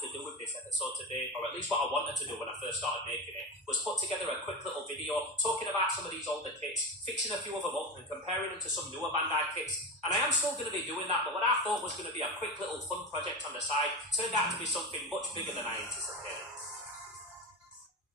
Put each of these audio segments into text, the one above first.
to do with this episode today, or at least what I wanted to do when I first started making it, was put together a quick little video talking about some of these older kits, fixing a few of them up and comparing them to some newer Bandai kits. And I am still going to be doing that, but what I thought was going to be a quick little fun project on the side turned out to be something much bigger than I anticipated.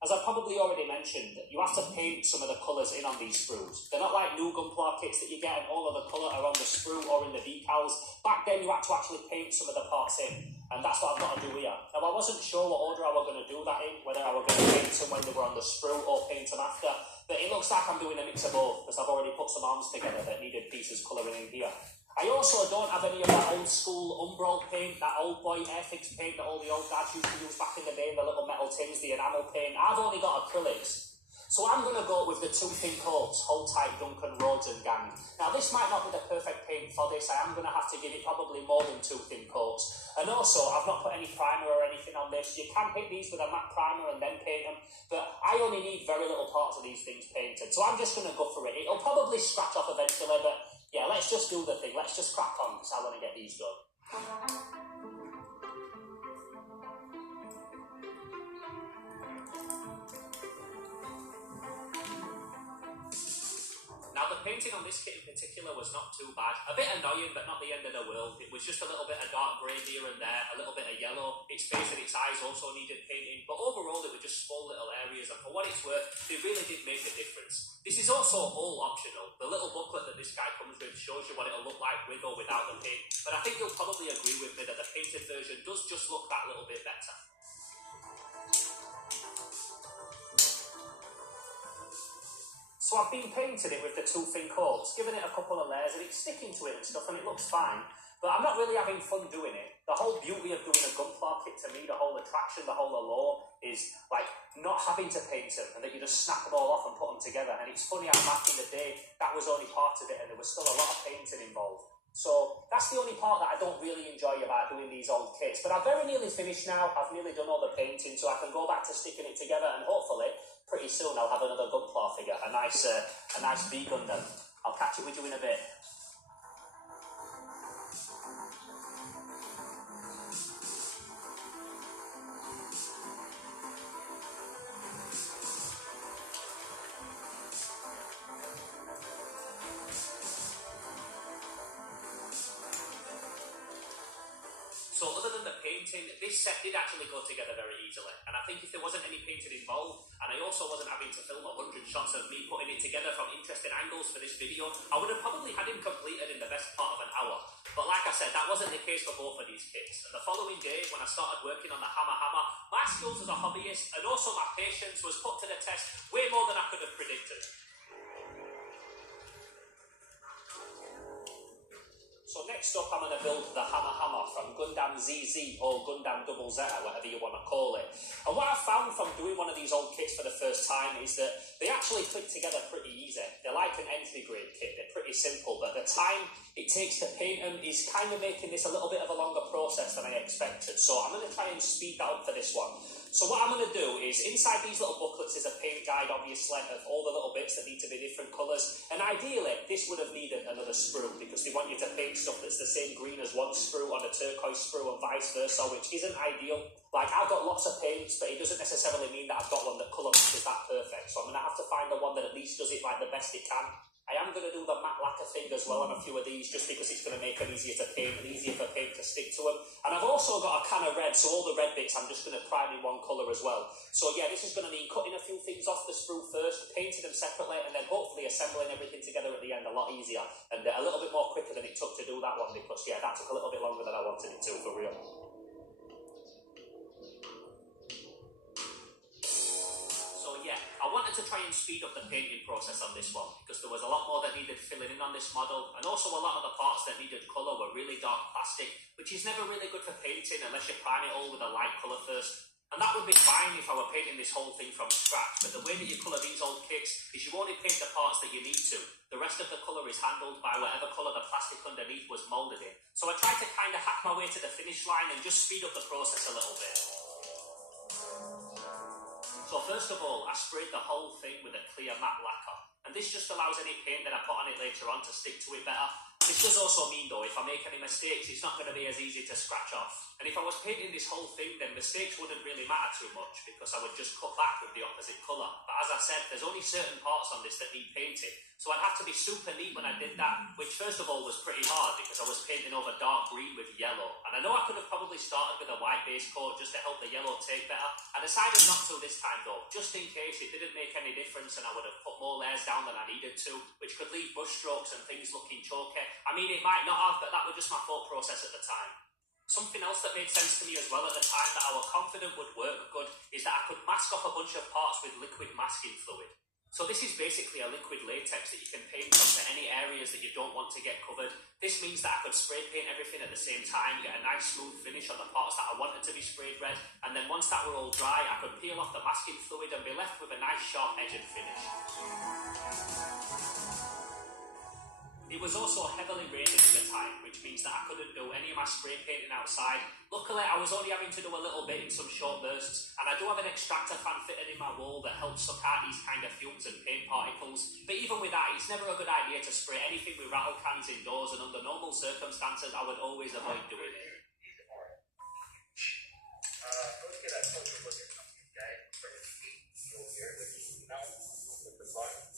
As I probably already mentioned, you have to paint some of the colours in on these sprues. They're not like new Gunpla kits that you get and all of the colour are on the sprue or in the decals. Back then you had to actually paint some of the parts in, and that's what I've got to do here. Now I wasn't sure what order I was going to do that in, whether I was going to paint them when they were on the sprue or paint them after, but it looks like I'm doing a mix of both because I've already put some arms together that needed pieces colouring in here. I also don't have any of that old school Umbral paint, that old boy Airfix paint that all the old dads used to use back in the day in the little metal tins, the enamel paint. I've only got acrylics. So I'm going to go with the two thin coats, Hold Tight, Duncan, Rhodes and Gang. Now this might not be the perfect paint for this. I am going to have to give it probably more than two thin coats. And also, I've not put any primer or anything on this. You can paint these with a matte primer and then paint them, but I only need very little parts of these things painted. So I'm just going to go for it. It'll probably scratch off eventually, but yeah, let's just do the thing. Let's just crack on because I want to get these done. Now the painting on this kit in particular was not too bad. A bit annoying, but not the end of the world. It was just a little bit of dark grey here and there, a little bit of yellow. Its face and its eyes also needed painting, but overall they were just small little areas, and for what it's worth, they really did make a difference. This is also all optional. The little booklet that this guy comes with shows you what it'll look like with or without the paint, but I think you'll probably agree with me that the painted version does just look that little bit better. So I've been painting it with the two thin coats, giving it a couple of layers, and it's sticking to it and stuff, and it looks fine. But I'm not really having fun doing it. The whole beauty of doing a Gunpla kit, to me, the whole attraction, the whole allure, is like not having to paint them, and that you just snap them all off and put them together. And it's funny how back in the day, that was only part of it, and there was still a lot of painting involved. So that's the only part that I don't really enjoy about doing these old kits. But I've very nearly finished now. I've nearly done all the painting, so I can go back to sticking it together, and hopefully pretty soon I'll have another Gunpla figure, a nice V Gundam. I'll catch it with you in a bit. So other than the painting, this set did actually go together very easily, and I think if there wasn't any painting involved, and I also wasn't having to film 100 shots of me putting it together from interesting angles for this video, I would have probably had him completed in the best part of an hour. But like I said, that wasn't the case for both of these kits, and the following day, when I started working on the hammer, my skills as a hobbyist, and also my patience, was put to the test way more than I could have predicted. So next up, I'm going to build the hammer from Gundam ZZ or Gundam Double Z, whatever you want to call it. And what I've found from doing one of these old kits for the first time is that they actually click together pretty easy. They're like an entry grade kit. They're pretty simple, but the time it takes to paint them is kind of making this a little bit of a longer process than I expected. So I'm going to try and speed that up for this one. So what I'm going to do is, inside these little booklets is a paint guide, obviously, of all the little bits that need to be different colours. And ideally, this would have needed another sprue, because they want you to paint stuff that's the same green as one sprue on a turquoise sprue and vice versa, which isn't ideal. Like, I've got lots of paints, but it doesn't necessarily mean that I've got one that colour matches that perfect. So I'm going to have to find the one that at least does it like the best it can. I am going to do the matte lacquer thing as well on a few of these, just because it's going to make them easier to paint and easier for paint to stick to them. And I've also got a can of red, so all the red bits I'm just going to prime in one colour as well. So yeah, this is going to mean cutting a few things off the sprue first, painting them separately, and then hopefully assembling everything together at the end a lot easier. And a little bit more quicker than it took to do that one, because yeah, that took a little bit longer than I wanted it to, for real. I wanted to try and speed up the painting process on this one, because there was a lot more that needed filling in on this model, and also a lot of the parts that needed colour were really dark plastic, which is never really good for painting unless you prime it all with a light colour first. And that would be fine if I were painting this whole thing from scratch, but the way that you colour these old kits is you only paint the parts that you need to. The rest of the colour is handled by whatever colour the plastic underneath was moulded in. So I tried to kind of hack my way to the finish line and just speed up the process a little bit. So first of all, I sprayed the whole thing with a clear matte lacquer, and this just allows any paint that I put on it later on to stick to it better. This does also mean though, if I make any mistakes, it's not going to be as easy to scratch off. And if I was painting this whole thing, then mistakes wouldn't really matter too much because I would just cut back with the opposite colour. But as I said, there's only certain parts on this that need painting. So I'd have to be super neat when I did that, which first of all was pretty hard because I was painting over dark green with yellow. And I know I could have probably started with a white base coat just to help the yellow take better. I decided not to this time though, just in case it didn't make any difference and I would have put more layers down than I needed to, which could leave brush strokes and things looking chalky. I mean, it might not have, but that was just my thought process at the time. Something else that made sense to me as well at the time that I was confident would work good is that I could mask off a bunch of parts with liquid masking fluid. So this is basically a liquid latex that you can paint onto any areas that you don't want to get covered. This means that I could spray paint everything at the same time, get a nice smooth finish on the parts that I wanted to be sprayed red, and then once that were all dry, I could peel off the masking fluid and be left with a nice sharp edge and finish. It was also heavily raining at the time, which means that I couldn't do any of my spray painting outside. Luckily, I was only having to do a little bit in some short bursts, and I do have an extractor fan fitted in my wall that helps suck out these kind of fumes and paint particles. But even with that, it's never a good idea to spray anything with rattle cans indoors, and under normal circumstances, I would always avoid doing it. Let's get a closer look at something, guys. For the feet seal here, which is now with the bottom.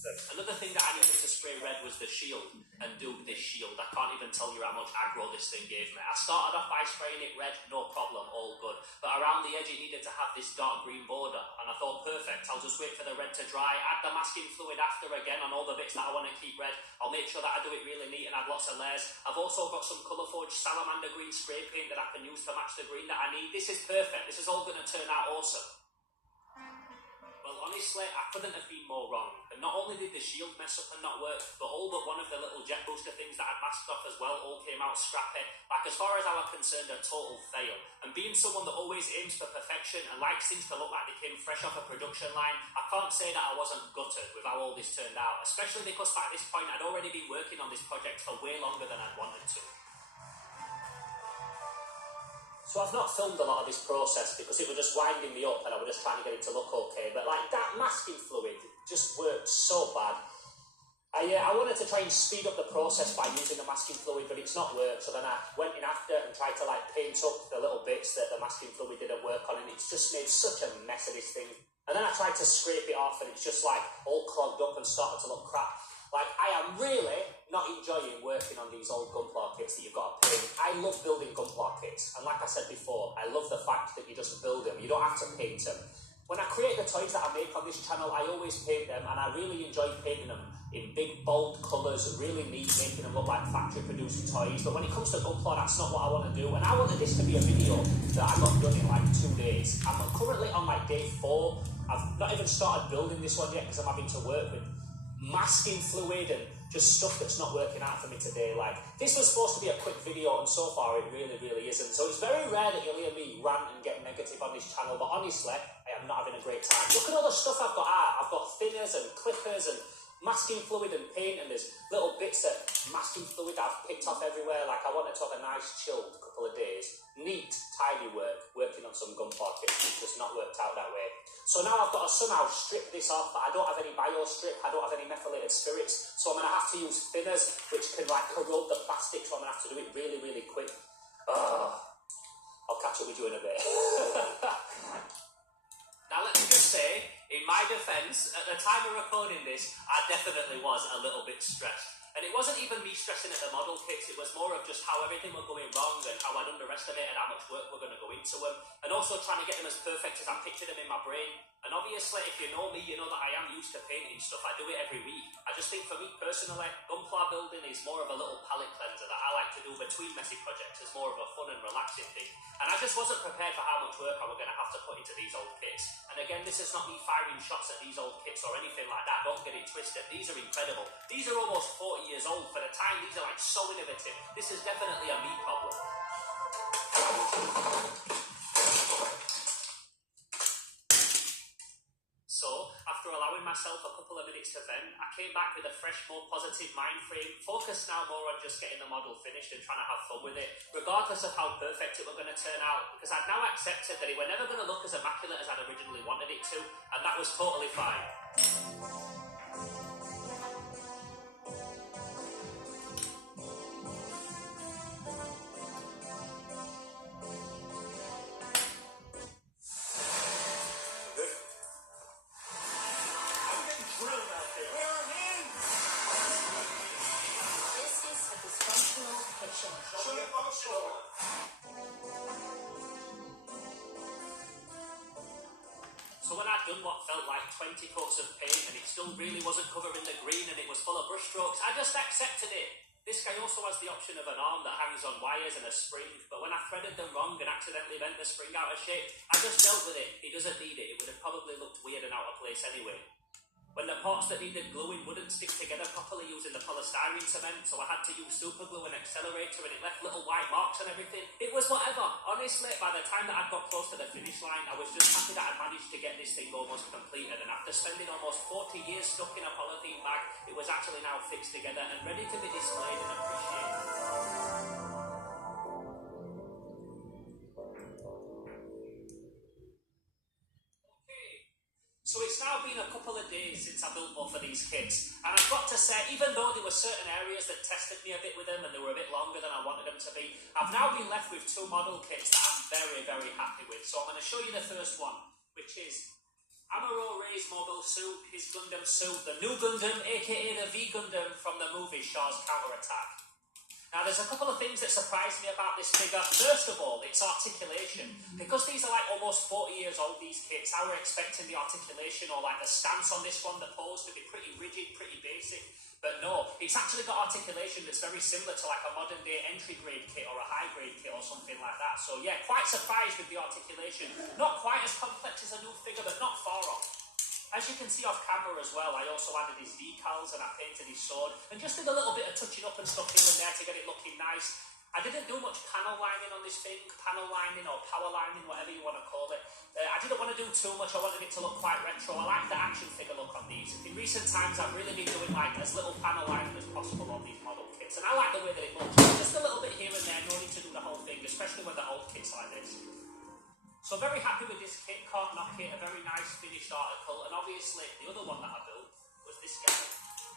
Another thing that I needed to spray red was the shield, and do this shield. I can't even tell you how much aggro this thing gave me. I started off by spraying it red, no problem, all good. But around the edge it needed to have this dark green border, and I thought, perfect, I'll just wait for the red to dry, add the masking fluid after again on all the bits that I want to keep red. I'll make sure that I do it really neat and add lots of layers. I've also got some Colour Forge salamander green spray paint that I can use to match the green that I need. This is perfect, this is all going to turn out awesome. Well, honestly, I couldn't have been more wrong. And not only did the shield mess up and not work, but all but one of the little jet booster things that I'd masked off as well all came out scrappy. Like, as far as I was concerned, a total fail. And being someone that always aims for perfection and likes things to look like they came fresh off a production line, I can't say that I wasn't gutted with how all this turned out, especially because by this point I'd already been working on this project for way longer than I'd wanted to. So I've not filmed a lot of this process because it was just winding me up and I was just trying to get it to look okay. But like that masking fluid just worked so bad. I wanted to try and speed up the process by using the masking fluid, but it's not worked. So then I went in after and tried to like paint up the little bits that the masking fluid didn't work on, and it's just made such a mess of this thing. And then I tried to scrape it off and it's just like all clogged up and started to look crap. Like, I am really not enjoying working on these old Gunpla kits that you've got to paint. I love building Gunpla kits, and like I said before, I love the fact that you just build them. You don't have to paint them. When I create the toys that I make on this channel, I always paint them, and I really enjoy painting them in big, bold colours, really neat, making them look like factory-produced toys. But when it comes to Gunpla, that's not what I want to do, and I wanted this to be a video that I got done in like 2 days. I'm currently on like day 4. I've not even started building this one yet because I'm having to work with masking fluid and just stuff that's not working out for me today. Like, this was supposed to be a quick video, and so far it really, really isn't. So it's very rare that you'll hear me rant and get negative on this channel, but honestly, I am not having a great time. Look at all the stuff I've got out. I've got thinners and clippers and masking fluid and paint, and there's little bits of masking fluid that I've picked off everywhere. Like, I wanted to have a nice chilled couple of days, neat, tidy work, working on some Gunpla kits. It's just not worked out that way. So now I've got to somehow strip this off, but I don't have any bio strip, I don't have any methylated spirits, so I'm going to have to use thinners, which can like corrode the plastic, so I'm going to have to do it really, really quick. I'll catch up with you in a bit. Now let me just say, in my defence, at the time of recording this, I definitely was a little bit stressed. And it wasn't even me stressing at the model kits, it was more of just how everything was going wrong and how I'd underestimated how much work we're going to go into them, and also trying to get them as perfect as I pictured them in my brain. And obviously, if you know me, you know that I am used to painting stuff. I do it every week. I just think for me personally, Gunpla building is more of a little palette cleanser that I like to do between messy projects. It's more of a fun and relaxing thing. And I just wasn't prepared for how much work I was going to have to put into these old kits. And again, this is not me firing shots at these old kits or anything like that. Don't get it twisted. These are incredible. These are almost 40 years old. For the time, these are like so innovative. This is definitely a me problem. So, after allowing myself a couple of minutes to vent, I came back with a fresh, more positive mind frame, focused now more on just getting the model finished and trying to have fun with it, regardless of how perfect it was going to turn out, because I'd now accepted that it was never going to look as immaculate as I'd originally wanted it to, and that was totally fine. So when I'd done what felt like 20 coats of paint and it still really wasn't covering the green and it was full of brush strokes, I just accepted it. This guy also has the option of an arm that hangs on wires and a spring, but when I threaded them wrong and accidentally bent the spring out of shape, I just dealt with it. He doesn't need it. It would have probably looked weird and out of place anyway. When the parts that needed gluing wouldn't stick together properly using the polystyrene cement, so I had to use super glue and accelerator and it left little white marks and everything. It was whatever. Honestly, by the time that I'd got close to the finish line, I was just happy that I'd managed to get this thing almost completed, and after spending almost 40 years stuck in a polythene bag, it was actually now fixed together and ready to be displayed and appreciated. So it's now been a couple of days since I built both of these kits, and I've got to say, even though there were certain areas that tested me a bit with them and they were a bit longer than I wanted them to be, I've now been left with two model kits that I'm very, very happy with. So I'm going to show you the first one, which is Amuro Ray's mobile suit, his Gundam suit, the new Gundam, aka the V Gundam from the movie Shaw's Counterattack. Now, there's a couple of things that surprised me about this figure. First of all, its articulation. Because these are like almost 40 years old, these kits, I were expecting the articulation or like the stance on this one, the pose, to be pretty rigid, pretty basic. But no, it's actually got articulation that's very similar to like a modern day entry grade kit or a high grade kit or something like that. So yeah, quite surprised with the articulation. Not quite as complex as a new figure, but not far off. As you can see off camera as well, I also added his decals and I painted his sword and just did a little bit of touching up and stuff here and there to get it looking nice. I didn't do much panel lining on this thing, panel lining or power lining, whatever you want to call it. I didn't want to do too much, I wanted it to look quite retro. I like the action figure look on these. In recent times I've really been doing like as little panel lining as possible on these model kits, and I like the way that it looks. Just a little bit here and there, no need to do the whole thing, especially when they're old kits like this. So very happy with this kit, can't knock it, a very nice finished article, and obviously the other one that I built was this guy,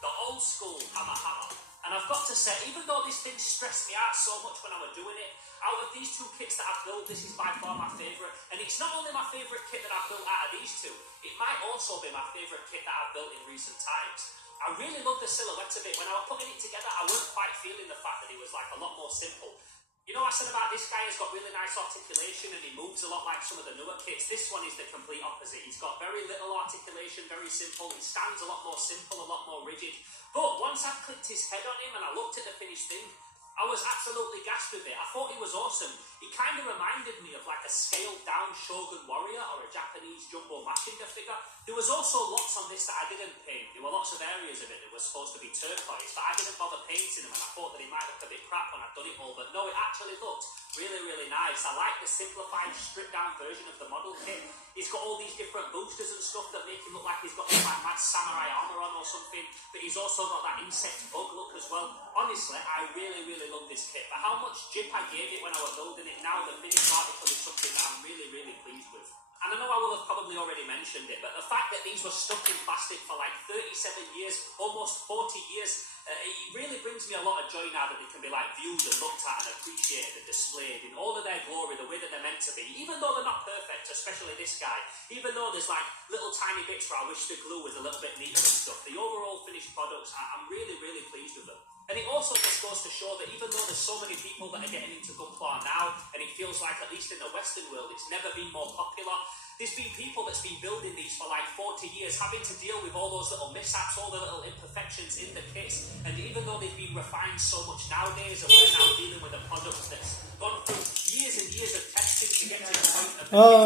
the old school Hammer. And I've got to say, even though this thing stressed me out so much when I was doing it, out of these two kits that I've built, this is by far my favourite. And it's not only my favourite kit that I've built out of these two, it might also be my favourite kit that I've built in recent times. I really love the silhouette of it. When I was putting it together, I weren't quite feeling the fact that it was like a lot more simple. You know, I said about this guy, he's got really nice articulation and he moves a lot like some of the newer kits. This one is the complete opposite. He's got very little articulation, very simple. He stands a lot more simple, a lot more rigid. But once I clicked his head on him and I looked at the finished thing, I was absolutely gassed with it. I thought it was awesome. It kind of reminded me of like a scaled down Shogun warrior or a Japanese jumbo Machinga figure. There was also lots on this that I didn't paint. There were lots of areas of it that were supposed to be turquoise, but I didn't bother painting them and I thought that it might look a bit crap when I'd done it all. But no, it actually looked really, really nice. I like the simplified, stripped down version of the model kit. He's got all these different boosters and stuff that make him look like he's got this like mad samurai armor on or something. But he's also got that insect bug look as well. Honestly, I really, really love this kit. For how much jip I gave it when I was building it, now the finished article is something that I'm really, really pleased with. And I know I will have probably already mentioned it, but the fact that these were stuck in plastic for like 37 years, almost 40 years, it really brings me a lot of joy now that they can be like viewed and looked at and appreciated and displayed in all of their glory, the way that they're meant to be. Even though they're not perfect, especially this guy, even though there's like little tiny bits where I wish the glue was a little bit neater and stuff, the overall finished products, I'm really, really pleased with them. And it also just goes to show that even though there's so many people that are getting into Gunpla now, and it feels like, at least in the Western world, it's never been more popular, there's been people that's been building these for like 40 years, having to deal with all those little mishaps, all the little imperfections in the kits, and even though they've been refined so much nowadays, and we're now dealing with a product that's gone through years and years of testing to get to the point of